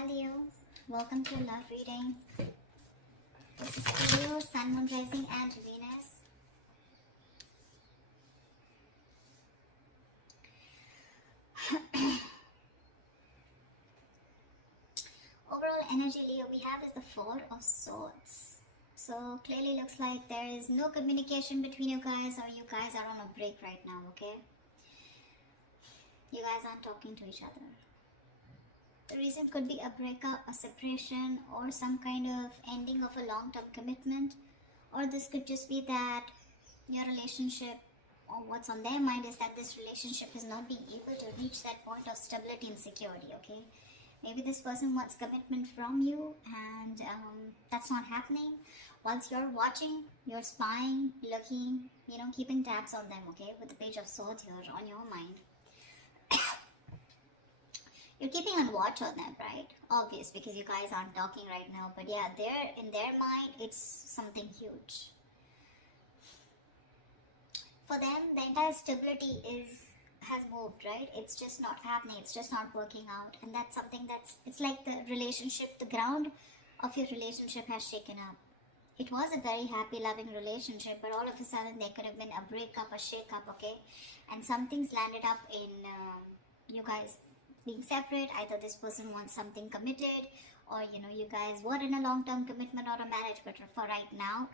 Hi Leo, welcome to love reading. This is Leo, Sun, Moon, Rising and Venus. Overall energy Leo we have is the Four of Swords. So clearly looks like there is no communication between you guys, or you guys are on a break right now, okay? You guys aren't talking to each other. The reason could be a breakup, a separation, or some kind of ending of a long-term commitment. Or this could just be that your relationship, or what's on their mind is that this relationship is not being able to reach that point of stability and security, okay? Maybe this person wants commitment from you and that's not happening. Once you're watching, you're spying, looking, keeping tabs on them, okay? With the Page of Swords here on your mind. You're keeping on watch on them, right? Obvious, because you guys aren't talking right now. But yeah, in their mind, it's something huge. For them, the entire stability has moved, right? It's just not happening. It's just not working out. And that's something it's like the relationship, the ground of your relationship has shaken up. It was a very happy, loving relationship, but all of a sudden there could have been a breakup, a shake-up, okay? And some things landed up in you guys being separate. Either this person wants something committed, or you guys were in a long-term commitment or a marriage, but for right now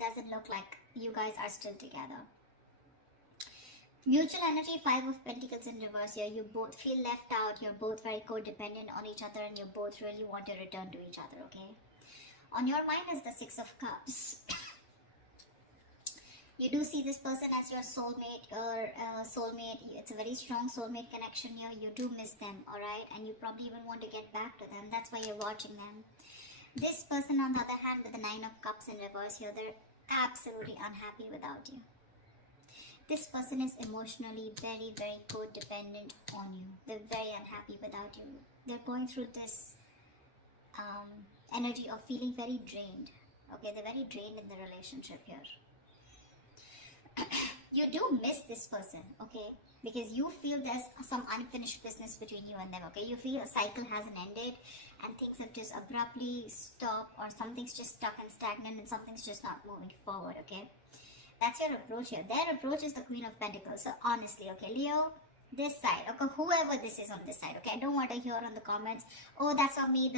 doesn't look like you guys are still together. Mutual energy, Five of Pentacles in reverse here. You both feel left out, you're both very codependent on each other, and you both really want to return to each other, okay? On your mind is the Six of Cups. You do see this person as your soulmate or soulmate. It's a very strong soulmate connection here. You do miss them, alright? And you probably even want to get back to them. That's why you're watching them. This person, on the other hand, with the Nine of Cups in reverse here, they're absolutely unhappy without you. This person is emotionally very, very codependent on you. They're very unhappy without you. They're going through this energy of feeling very drained. Okay, they're very drained in the relationship here. You do miss this person, okay, because you feel there's some unfinished business between you and them, okay? You feel a cycle hasn't ended and things have just abruptly stopped, or something's just stuck and stagnant and something's just not moving forward, okay? That's your approach here. Their approach is the Queen of Pentacles. So honestly, okay, Leo, this side, okay, whoever this is on this side, okay, I don't want to hear on the comments, oh, that's not me,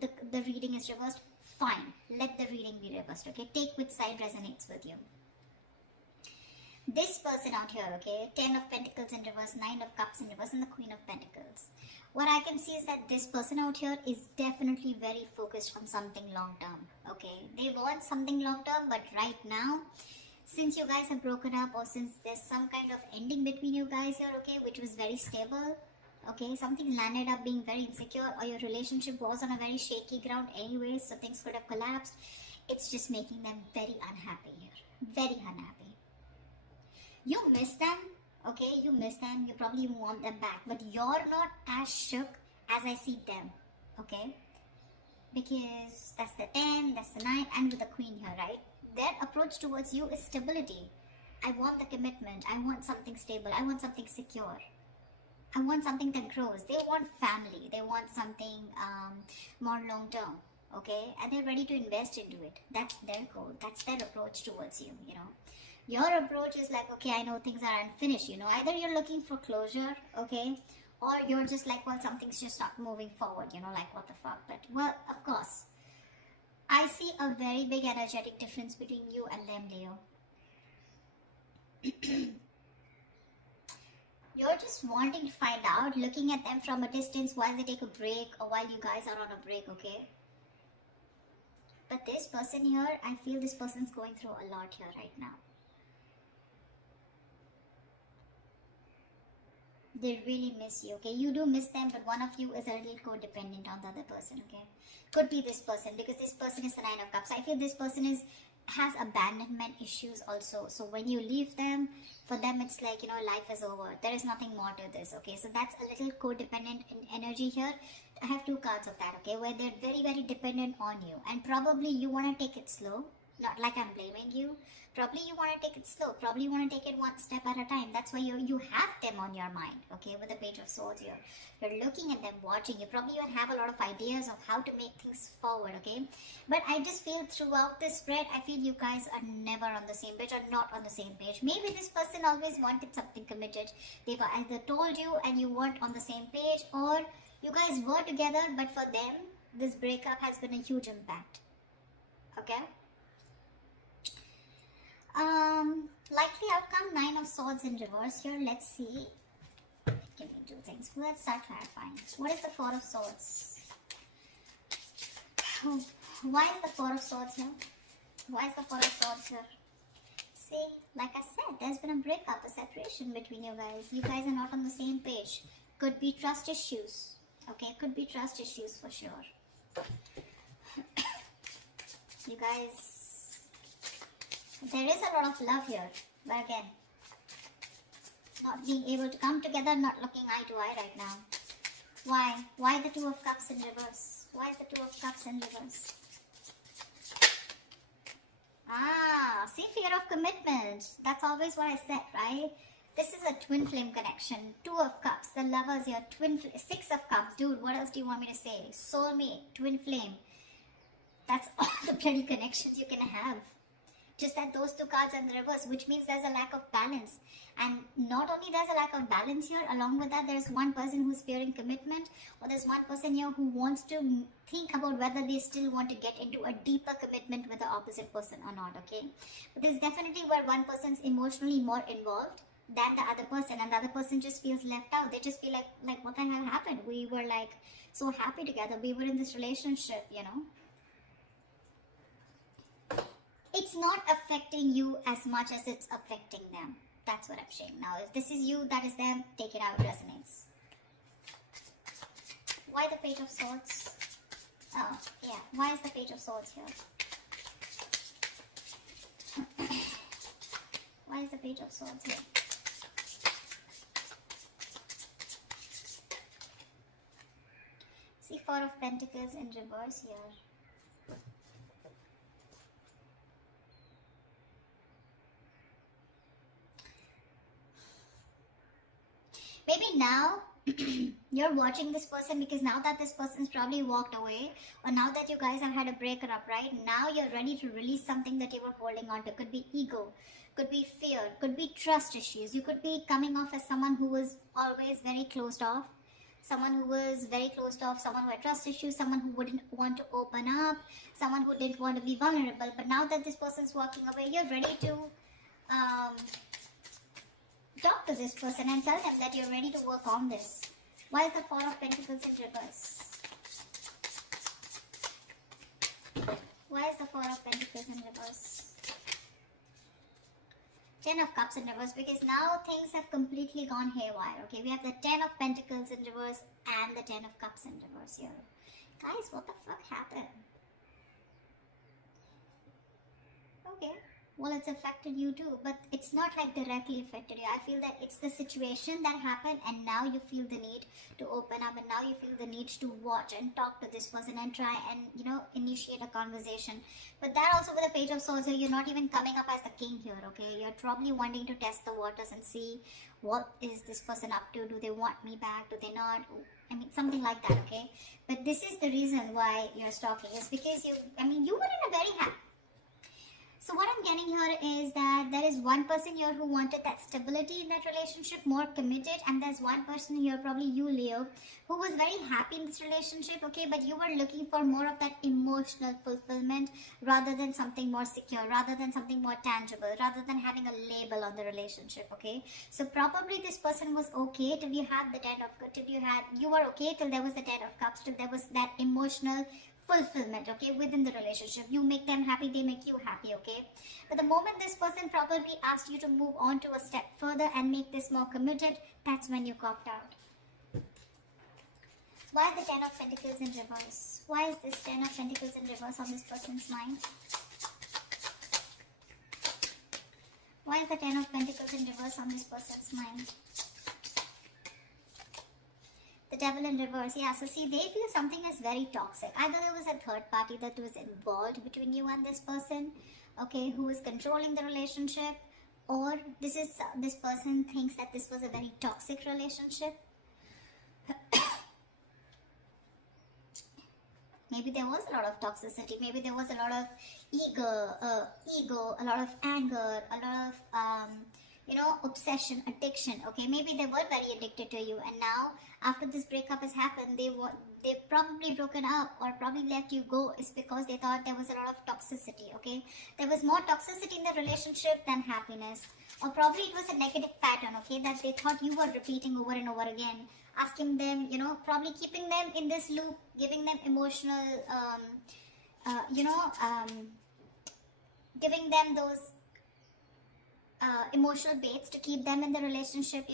the reading is reversed. Fine, let the reading be reversed, okay? Take which side resonates with you. This person out here, okay, 10 of Pentacles in reverse, 9 of Cups in reverse, and the Queen of Pentacles. What I can see is that this person out here is definitely very focused on something long term, okay? They want something long term, but right now, since you guys have broken up, or since there's some kind of ending between you guys here, okay, which was very stable, okay, something landed up being very insecure, or your relationship was on a very shaky ground anyways, so things could have collapsed. It's just making them very unhappy here, very unhappy. You miss them, okay, you miss them, you probably want them back, but you're not as shook as I see them, okay, because that's the 10, that's the 9, and with the Queen here, right? Their approach towards you is stability. I want the commitment, I want something stable, I want something secure, I want something that grows. They want family, they want something more long term, okay, and they're ready to invest into it. That's their goal, that's their approach towards you, Your approach is like, okay, I know things are unfinished, either you're looking for closure, okay, or you're just like, well, something's just not moving forward, like what the fuck. But, well, of course, I see a very big energetic difference between you and them, Leo. You're just wanting to find out, looking at them from a distance while they take a break, or while you guys are on a break, okay? But this person here, I feel this person's going through a lot here right now. They really miss you, okay? You do miss them, but one of you is a little codependent on the other person, okay? Could be this person, because this person is the Nine of Cups. I feel this person has abandonment issues also. So when you leave them, for them it's like, life is over. There is nothing more to this, okay? So that's a little codependent energy here. I have two cards of that, okay? Where they're very, very dependent on you. And probably you want to take it slow, Not like I'm blaming you. Probably you want to take it slow. Probably you want to take it one step at a time. That's why you have them on your mind, okay, with the Page of Swords here. You're looking at them, watching. You probably even have a lot of ideas of how to make things forward, okay? But I just feel throughout this spread, I feel you guys are never on the same page or not on the same page. Maybe this person always wanted something committed. They've either told you and you weren't on the same page, or you guys were together, but for them, this breakup has been a huge impact, okay? Likely outcome, 9 of Swords in reverse here. Let's see. Give me 2 things. Let's start clarifying. What is the 4 of Swords? Why is the 4 of Swords here? Why is the 4 of Swords here? See, like I said, there's been a breakup, a separation between you guys. You guys are not on the same page. Could be trust issues. Okay, could be trust issues for sure. You guys, there is a lot of love here, but again, not being able to come together, not looking eye to eye right now. Why? Why the 2 of Cups in reverse? Why is the 2 of Cups in reverse? See, fear of commitment. That's always what I said, right? This is a twin flame connection. 2 of Cups, the lovers here, 6 of Cups. Dude, what else do you want me to say? Soulmate, twin flame. That's all the bloody connections you can have. Just that those 2 cards are in the reverse, which means there's a lack of balance. And not only there's a lack of balance here, along with that, there's one person who's fearing commitment, or there's one person here who wants to think about whether they still want to get into a deeper commitment with the opposite person or not, okay? But there's definitely where one person's emotionally more involved than the other person, and the other person just feels left out. They just feel like what the hell happened? We were like so happy together. We were in this relationship, you know? It's not affecting you as much as it's affecting them. That's what I'm saying. Now, if this is you, that is them, take it out, it resonates. Why the Page of Swords? Oh, yeah. Why is the Page of Swords here? Why is the Page of Swords here? See, 4 of Pentacles in reverse here. Maybe now you're watching this person because now that this person's probably walked away, or now that you guys have had a breakup, right? Now you're ready to release something that you were holding on to. Could be ego, could be fear, could be trust issues. You could be coming off as someone who was always very closed off, someone who was very closed off, someone who had trust issues, someone who wouldn't want to open up, someone who didn't want to be vulnerable. But now that this person's walking away, you're ready to talk to this person and tell them that you're ready to work on this. Why is the 4 of Pentacles in reverse? Why is the 4 of Pentacles in reverse? 10 of Cups in reverse, because now things have completely gone haywire. Okay, we have the 10 of Pentacles in reverse and the 10 of Cups in reverse here. Guys, what the fuck happened? Okay. Well, it's affected you too, but it's not like directly affected you. I feel that it's the situation that happened, and now you feel the need to open up, and now you feel the need to watch and talk to this person and try and, you know, initiate a conversation. But that also with the Page of Swords, you're not even coming up as the king here, okay? You're probably wanting to test the waters and see what is this person up to. Do they want me back? Do they not? I mean, something like that, okay? But this is the reason why you're stalking, is because you were in a very happy. So what I'm getting here is that there is one person here who wanted that stability in that relationship, more committed, and there's one person here, probably you, Leo, who was very happy in this relationship, okay, but you were looking for more of that emotional fulfillment rather than something more secure, rather than something more tangible, rather than having a label on the relationship, okay? So probably this person was okay till you had the you were okay till there was the 10 of Cups, till there was that emotional fulfillment, okay, within the relationship. You make them happy, they make you happy, okay? But the moment this person probably asked you to move on to a step further and make this more committed, that's when you copped out. Why the 10 of Pentacles in reverse? Why is this 10 of Pentacles in reverse on this person's mind? Why is the 10 of Pentacles in reverse on this person's mind? The Devil in reverse. Yeah, so see, they feel something is very toxic. Either there was a third party that was involved between you and this person, okay, who is controlling the relationship, or this person thinks that this was a very toxic relationship. Maybe there was a lot of toxicity. Maybe there was a lot of ego, a lot of anger, a lot of obsession, addiction. Okay, maybe they were very addicted to you, and now after this breakup has happened, they've probably broken up or probably let you go. Is because they thought there was a lot of toxicity. Okay, there was more toxicity in the relationship than happiness, or probably it was a negative pattern. Okay, that they thought you were repeating over and over again, asking them, probably keeping them in this loop, giving them emotional, giving them those emotional baits to keep them in the relationship,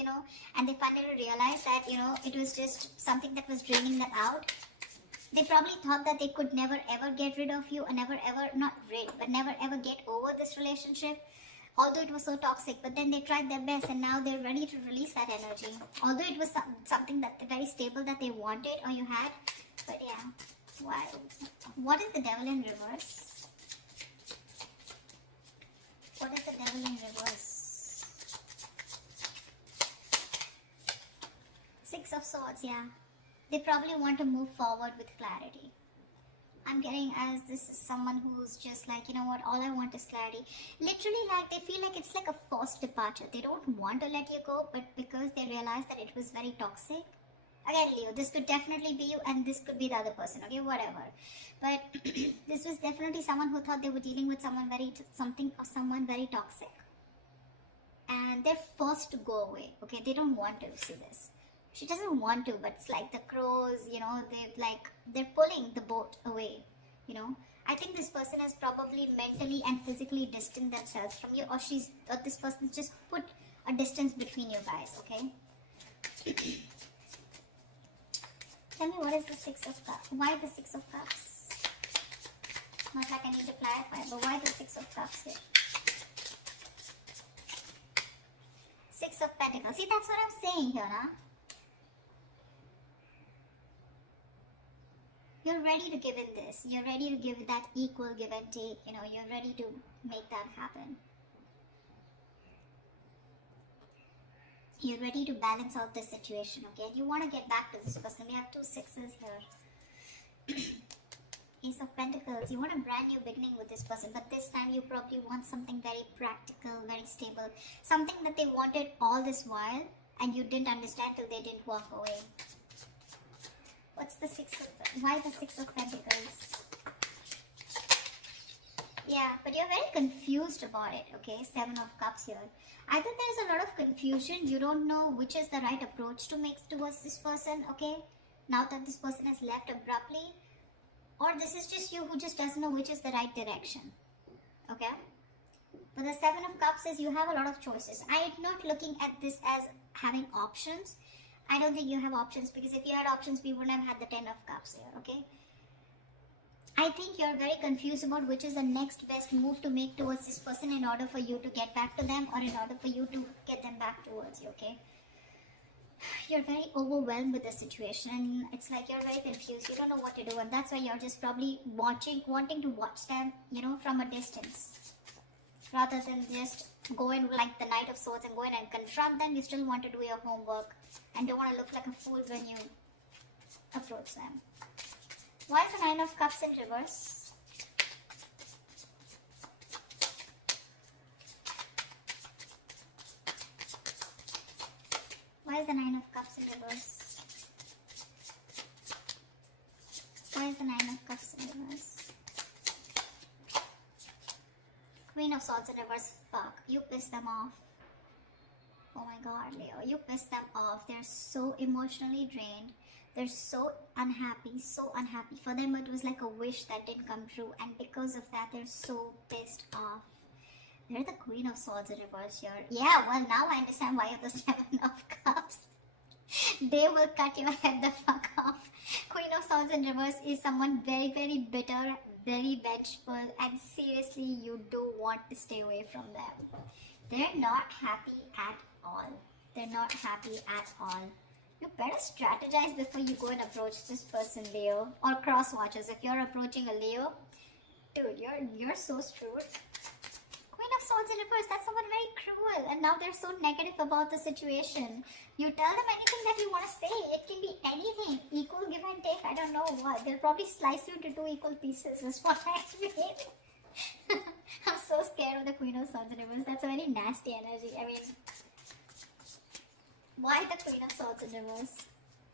and they finally realized that, it was just something that was draining them out. They probably thought that they could never ever get rid of you, and never ever, not rid, but never ever get over this relationship, although it was so toxic. But then they tried their best, and now they're ready to release that energy, although it was something that very stable that they wanted or you had. But yeah, why? What is the Devil in reverse? What is the Devil in reverse? Six of Swords. Yeah, they probably want to move forward with clarity. I'm getting as this is someone who's just like, you know what, all I want is clarity. Literally, like, they feel like it's like a forced departure. They don't want to let you go, but because they realize that it was very toxic. Again, Leo, this could definitely be you, and this could be the other person, okay, whatever. But this was definitely someone who thought they were dealing with someone very toxic. And they're forced to go away, okay? They don't want to see this. She doesn't want to, but it's like the crows, they're pulling the boat away, I think this person has probably mentally and physically distanced themselves from you, or this person just put a distance between you guys, okay? Tell me, what is the Six of Cups? Why the Six of Cups? Not like I need to clarify, but why the Six of Cups here? Six of Pentacles. See, that's what I'm saying here, huh? You're ready to give in this. You're ready to give that equal give and take. You're ready to make that happen. You're ready to balance out the situation, okay? You want to get back to this person. We have two sixes here. Ace of Pentacles. You want a brand new beginning with this person, but this time you probably want something very practical, very stable. Something that they wanted all this while, and you didn't understand till they didn't walk away. What's the why the Six of Pentacles? Yeah, but you're very confused about it, okay? Seven of Cups here. I think there's a lot of confusion. You don't know which is the right approach to make towards this person, okay? Now that this person has left abruptly. Or this is just you who just doesn't know which is the right direction, okay? But the Seven of Cups is you have a lot of choices. I'm not looking at this as having options. I don't think you have options, because if you had options, we wouldn't have had the Ten of Cups here, okay? I think you're very confused about which is the next best move to make towards this person in order for you to get back to them, or in order for you to get them back towards you, okay? You're very overwhelmed with the situation, and it's like you're very confused. You don't know what to do, and that's why you're just probably wanting to watch them, from a distance. Rather than just go in like the Knight of Swords and go in and confront them, you still want to do your homework and don't want to look like a fool when you approach them. Why is the Nine of Cups in reverse? Why is the Nine of Cups in reverse? Why is the Nine of Cups in reverse? Queen of Swords in reverse. Fuck, you pissed them off. Oh my god, Leo, you pissed them off. They're so emotionally drained. They're so unhappy, so unhappy. For them, it was like a wish that didn't come true. And because of that, they're so pissed off. They're the Queen of Swords in reverse here. Yeah, well, now I understand why you're the Seven of Cups. They will cut your head the fuck off. Queen of Swords in reverse is someone very, very bitter, very vengeful. And seriously, you do want to stay away from them. They're not happy at all. They're not happy at all. You better strategize before you go and approach this person, Leo. Or cross watchers. If you're approaching a Leo, dude, you're so screwed. Queen of Swords in reverse, that's someone very cruel, and now they're so negative about the situation. You tell them anything that you want to say. It can be anything. Equal give and take. I don't know what. They'll probably slice you into 2 equal pieces, is what I mean. I'm so scared of the Queen of Swords in reverse. That's a very nasty energy. I mean, why the Queen of Swords in reverse?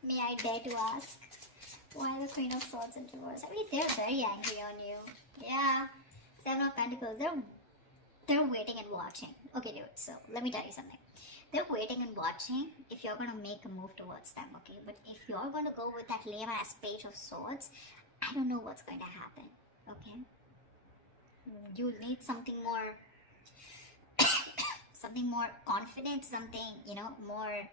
May I dare to ask? Why the Queen of Swords in reverse? I mean, they're very angry on you. Yeah. 7 of Pentacles. They're waiting and watching. Okay, dude. So let me tell you something. They're waiting and watching if you're going to make a move towards them. Okay, but if you're going to go with that lame ass Page of Swords, I don't know what's going to happen. Okay. You'll need something more something more confident, something, you know, more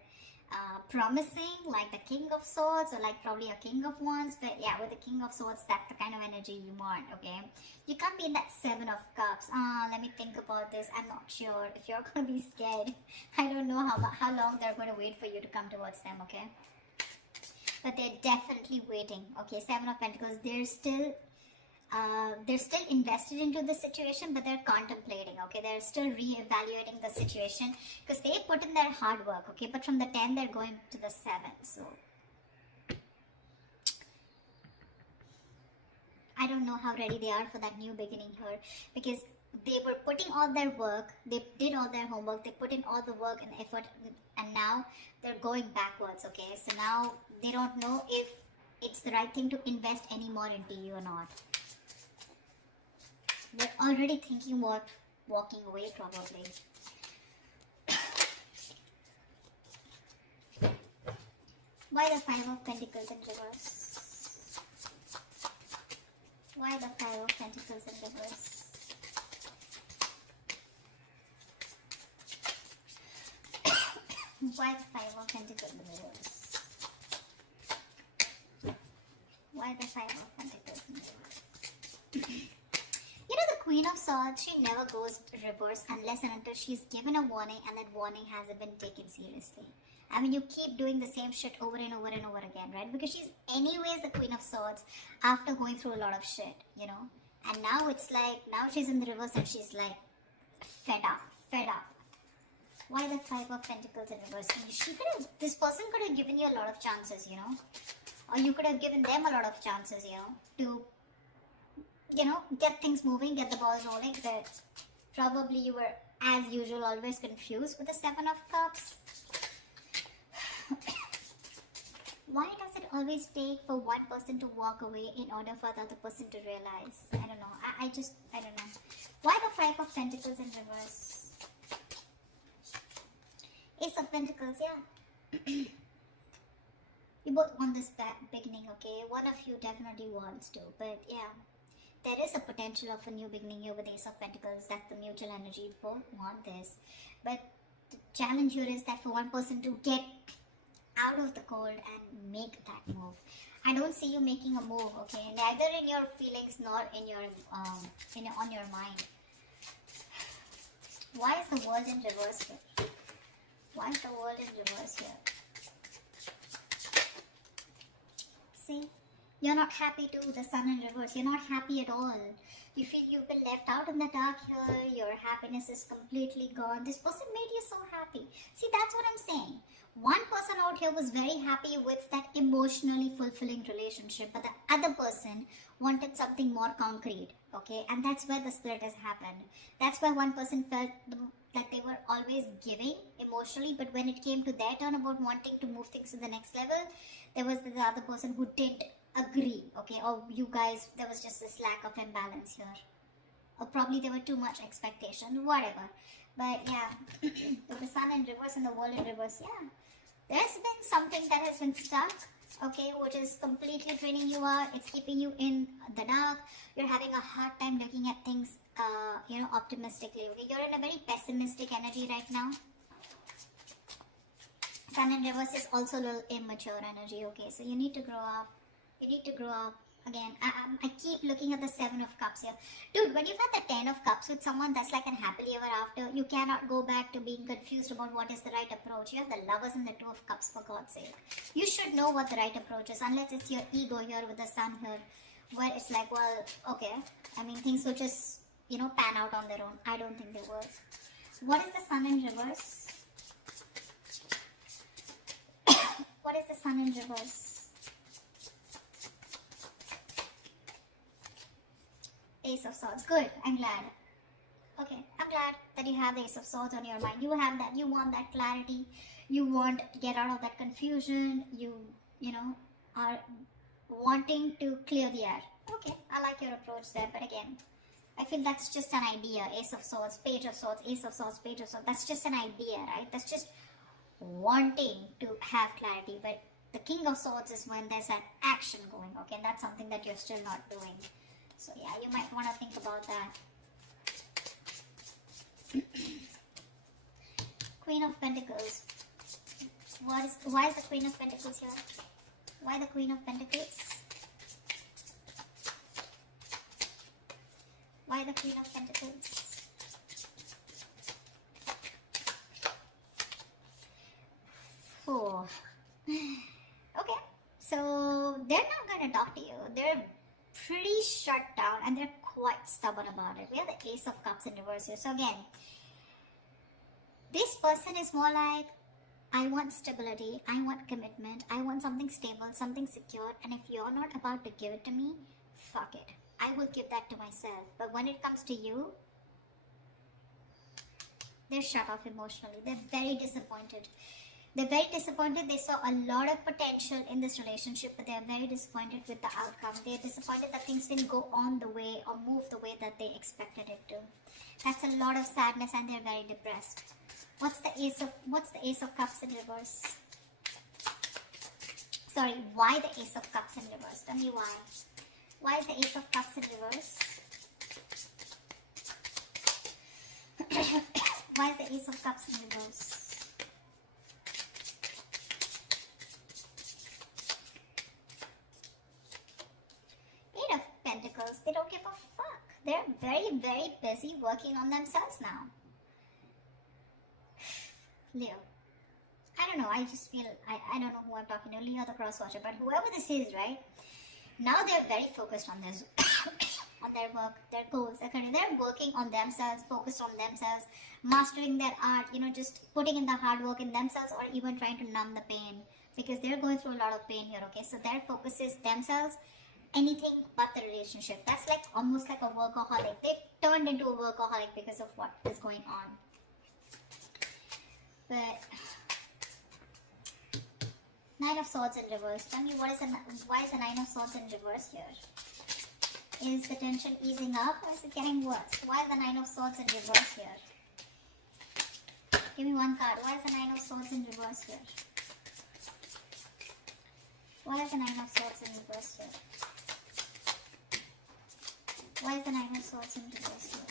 promising, like the King of Swords, or like probably a King of Wands. But yeah, with the King of Swords, that's the kind of energy you want. Okay, you can't be in that 7 of Cups. Let me think about this. I'm not sure. If you're gonna be scared, I don't know how long they're going to wait for you to come towards them. Okay, but they're definitely waiting. Okay, 7 of Pentacles. They're still invested into the situation, but they're contemplating. Okay, they're still re-evaluating the situation because they put in their hard work. Okay, but from the 10 they're going to the 7. So I don't know how ready they are for that new beginning here, because they were putting all their work, they did all their homework, they put in all the work and effort, and now they're going backwards. Okay, so now they don't know if it's the right thing to invest any more into you or not. They're already thinking about walking away, probably. Why the 5 of Pentacles in reverse? Why the 5 of Pentacles in reverse? Why the 5 of Pentacles in reverse? Why the 5 of Pentacles in reverse? You know, the Queen of Swords, she never goes reverse unless and until she's given a warning and that warning hasn't been taken seriously. I mean, you keep doing the same shit over and over and over again, right? Because she's anyways the Queen of Swords after going through a lot of shit, you know? And now it's like, now she's in the reverse and she's like, fed up. Why the 5 of Pentacles in reverse? This person could have given you a lot of chances, you know? Or you could have given them a lot of chances, you know, to, you know, get things moving, get the balls rolling. But probably you were, as usual, always confused with the 7 of Cups. Why does it always take for one person to walk away in order for the other person to realize? I don't know. I don't know. Why the 5 of Pentacles in reverse? Ace of Pentacles, yeah. You both want this beginning, okay? One of you definitely wants to, but yeah. There is a potential of a new beginning here with Ace of Pentacles. That's the mutual energy. Both want this. But the challenge here is that for one person to get out of the cold and make that move. I don't see you making a move, okay? Neither in your feelings nor in your on your mind. Why is the world in reverse here? Why is the world in reverse here? See? You're not happy too, the Sun in reverse. You're not happy at all. You feel you've been left out in the dark here. Your happiness is completely gone. This person made you so happy. See, that's what I'm saying. One person out here was very happy with that emotionally fulfilling relationship, but the other person wanted something more concrete, okay? And that's where the split has happened. That's why one person felt that they were always giving emotionally, but when it came to their turn about wanting to move things to the next level, there was the other person who didn't agree, okay? Or you guys, there was just this lack of imbalance here. Or probably there were too much expectation, whatever. But yeah, with the Sun in reverse and the world in reverse, yeah. There's been something that has been stuck, okay, which is completely draining you out. It's keeping you in the dark. You're having a hard time looking at things, you know, optimistically, okay? You're in a very pessimistic energy right now. Sun in reverse is also a little immature energy, okay? So you need to grow up. You need to grow up, Again, I keep looking at the 7 of Cups here. Dude, when you've had the 10 of Cups with someone, that's like an happily ever after. You cannot go back to being confused about what is the right approach. You have the Lovers and the 2 of Cups, for God's sake. You should know what the right approach is, unless it's your ego here with the Sun here, where it's like, well, okay, I mean, things will just, pan out on their own. I don't think they will. What is the Sun in reverse? What is the Sun in reverse? Ace of Swords. Good. I'm glad. Okay. I'm glad that you have the Ace of Swords on your mind. You have that. You want that clarity. You want to get out of that confusion. You are wanting to clear the air. Okay. I like your approach there. But again, I feel that's just an idea. Ace of Swords, Page of Swords, Ace of Swords, Page of Swords. That's just an idea, right? That's just wanting to have clarity. But the King of Swords is when there's an action going. Okay. And that's something that you're still not doing. So yeah, you might want to think about that. Queen of Pentacles. Why is the Queen of Pentacles here? Why the Queen of Pentacles? Why the Queen of Pentacles? Oh. Okay, so they're not going to talk to you. They're pretty shut down and they're quite stubborn about it. We have the Ace of Cups in reverse here. So again, this person is more like, I want stability, I want commitment, I want something stable, something secure, and if you're not about to give it to me, fuck it. I will give that to myself. But when it comes to you, they're shut off emotionally. They're very disappointed. They're very disappointed. They saw a lot of potential in this relationship, but they're very disappointed with the outcome. They're disappointed that things didn't go on the way or move the way that they expected it to. That's a lot of sadness and they're very depressed. What's the Ace of Cups in reverse? Sorry, why the Ace of Cups in reverse? Tell me why. Why is the Ace of Cups in reverse? Why is the Ace of Cups in reverse? Pentacles, they don't give a fuck. They're very, very busy working on themselves now. Leo. I don't know, I just feel, I don't know who I'm talking to, Leo the cross watcher, but whoever this is, right? Now they're very focused on this, on their work, their goals, their career. They're working on themselves, focused on themselves, mastering their art, just putting in the hard work in themselves or even trying to numb the pain because they're going through a lot of pain here, okay? So their focus is themselves, anything but the relationship. That's like almost like a workaholic. They turned into a workaholic because of what is going on. But Nine of Swords in reverse. Tell me why is the Nine of Swords in reverse here? Is the tension easing up or is it getting worse? Why is the Nine of Swords in reverse here? Give me one card. Why is the Nine of Swords in reverse here? Why is the Nine of Swords in reverse here? Why is the Nine of Swords in reverse here?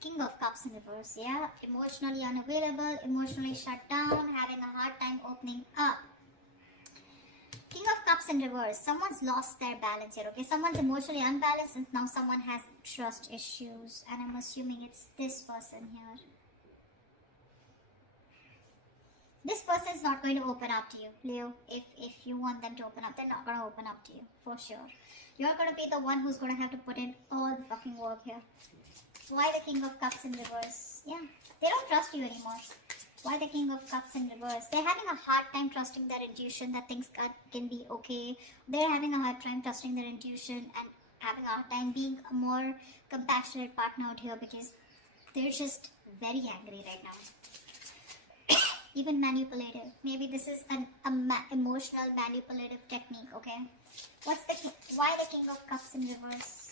King of Cups in reverse, yeah. Emotionally unavailable, emotionally shut down, having a hard time opening up. King of Cups in reverse. Someone's lost their balance here, okay? Someone's emotionally unbalanced and now someone has trust issues. And I'm assuming it's this person here. This person is not going to open up to you, Leo. If you want them to open up, they're not going to open up to you, for sure. You're going to be the one who's going to have to put in all the fucking work here. Why the King of Cups in reverse? Yeah, they don't trust you anymore. Why the King of Cups in reverse? They're having a hard time trusting their intuition that things can be okay. They're having a hard time trusting their intuition and having a hard time being a more compassionate partner out here because they're just very angry right now. Even manipulative. Maybe this is an emotional manipulative technique, okay? Why the King of Cups in reverse?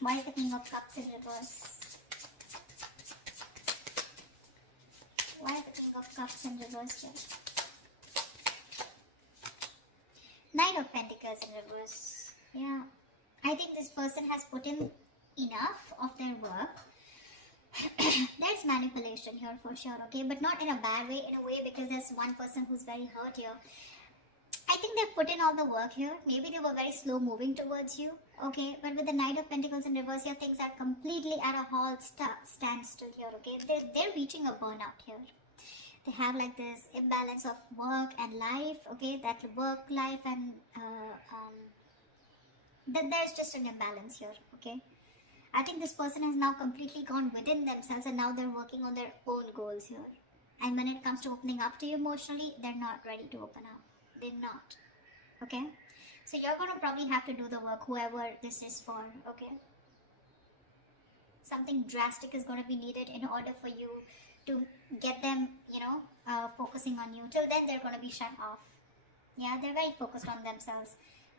Why is the King of Cups in reverse? Why is the King of Cups in reverse here? Nine of Pentacles in reverse. Yeah. I think this person has put in enough of their work. There's manipulation here for sure, okay? But not in a bad way, in a way because there's one person who's very hurt here. I think they've put in all the work here. Maybe they were very slow moving towards you. Okay, but with the Knight of Pentacles in reverse here, things are completely at a halt, standstill here. Okay, they're reaching a burnout here. They have like this imbalance of work and life. Okay, that work life and there's just an imbalance here. Okay, I think this person has now completely gone within themselves and now they're working on their own goals here. And when it comes to opening up to you emotionally, they're not ready to open up. They're not. Okay? So you're going to probably have to do the work, whoever this is for. Okay? Something drastic is going to be needed in order for you to get them, focusing on you. Till then, they're going to be shut off. Yeah, they're very focused on themselves.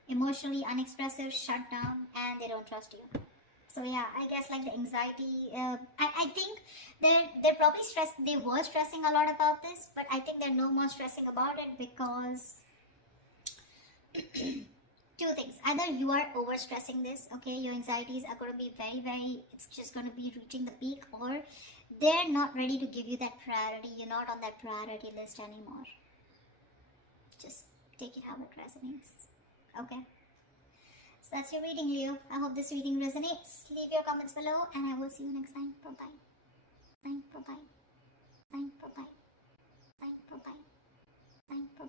Emotionally unexpressive, shut down, and they don't trust you. So yeah, I guess like the anxiety, I think they're probably stressed. They were stressing a lot about this, but I think they're no more stressing about it because two things. Either you are over stressing this, okay, your anxieties are going to be it's just going to be reaching the peak, or they're not ready to give you that priority. You're not on that priority list anymore. Just take it how it resonates. Okay. So that's your reading, Leo. I hope this reading resonates. Leave your comments below and I will see you next time. Bye-bye. Bye-bye. Bye-bye. Bye-bye. Bye-bye. Bye-bye.